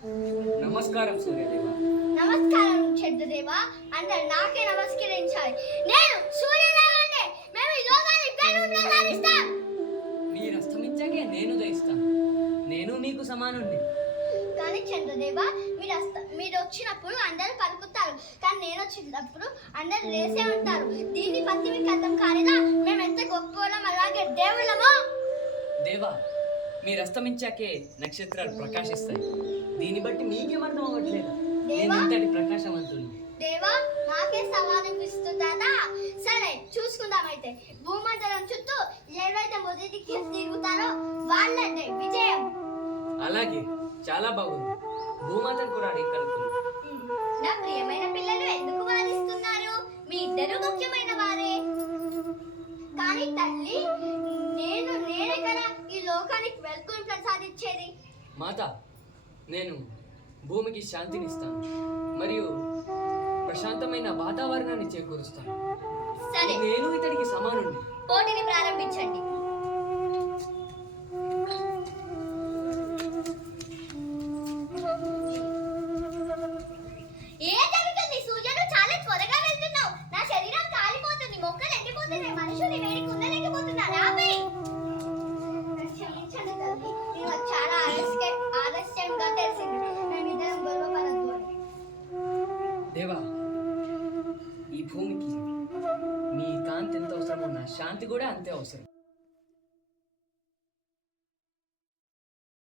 నమస్కారం సూర్యదేవ. నమస్కారం చంద్రదేవ. అందరు నాకే నమస్కరించాలి. నేను సూర్యదేవుడిని. మేము ఈ లోకాన్ని వెలుగులో సాగిస్తాం. మీరు అస్తమించాకే నేను జయిస్తాను. నేను మీకు సమానుణ్ణి. కానీ చంద్రదేవ, మీరు వచ్చినప్పుడు అందరూ పలుకుతారు, కానీ నేను వచ్చినప్పుడు అందరూ లేసే ఉంటారు. దీన్ని బట్టి మీకు అర్థం కాలేదా? మేము ఎంత గొప్పలం, అలాగే దేవుళ్ళము. దేవా, మీరు అస్తమించాకే నక్షత్రాలు ప్రకాశిస్తాయి. దీన్ని బట్టి మీకేం అర్థం అవ్వట్లేదు? నేను ఇంతటి ప్రకాశవంతుని. దేవా, నాకే సవాలు ఇస్తుందా? సరే, చూసుకుందాం. అయితే భూమండలం చుట్టూ ఎవరైతే మొదటికి తిరుగుతారో వాళ్ళంటే విజయం. అలాగే, చాలా బాగుంది. భూమాతను కూడా కలుపుతుంది. నా ప్రియమైన పిల్లలు ఎందుకు వాదిస్తున్నారు? మీ ఇద్దరు ముఖ్యమైన వారే. కానీ తల్లి, నేనే కదా ఈ లోకానికి వెలుగును ప్రసాదించేది. మాత, నేను భూమికి శాంతినిస్తాను మరియు ప్రశాంతమైన వాతావరణాన్ని చేకూరుస్తాను. సరే, నేను ఇతడికి సమానుండి. పోటీని ప్రారంభించండి. ఏ జరుగుతుంది? సూర్యుడు చాలా త్వరగా వెళ్తున్నావు. నా శరీరం కాలిపోతుంది, మొక్కలు ఎండిపోతున్నాయి, మనుషులు వేడికి ఉండలేకపోతున్నారు. ఆపై క్షమించండి తల్లి, నేను చాలా ఆలస్యంగా తెలిసింది. మేమిద్దరం గొడవపడద్దు. దేవా, ఈ భూమికి మీ కాంతి ఎంత అవసరమో నా శాంతి కూడా అంతే అవసరం.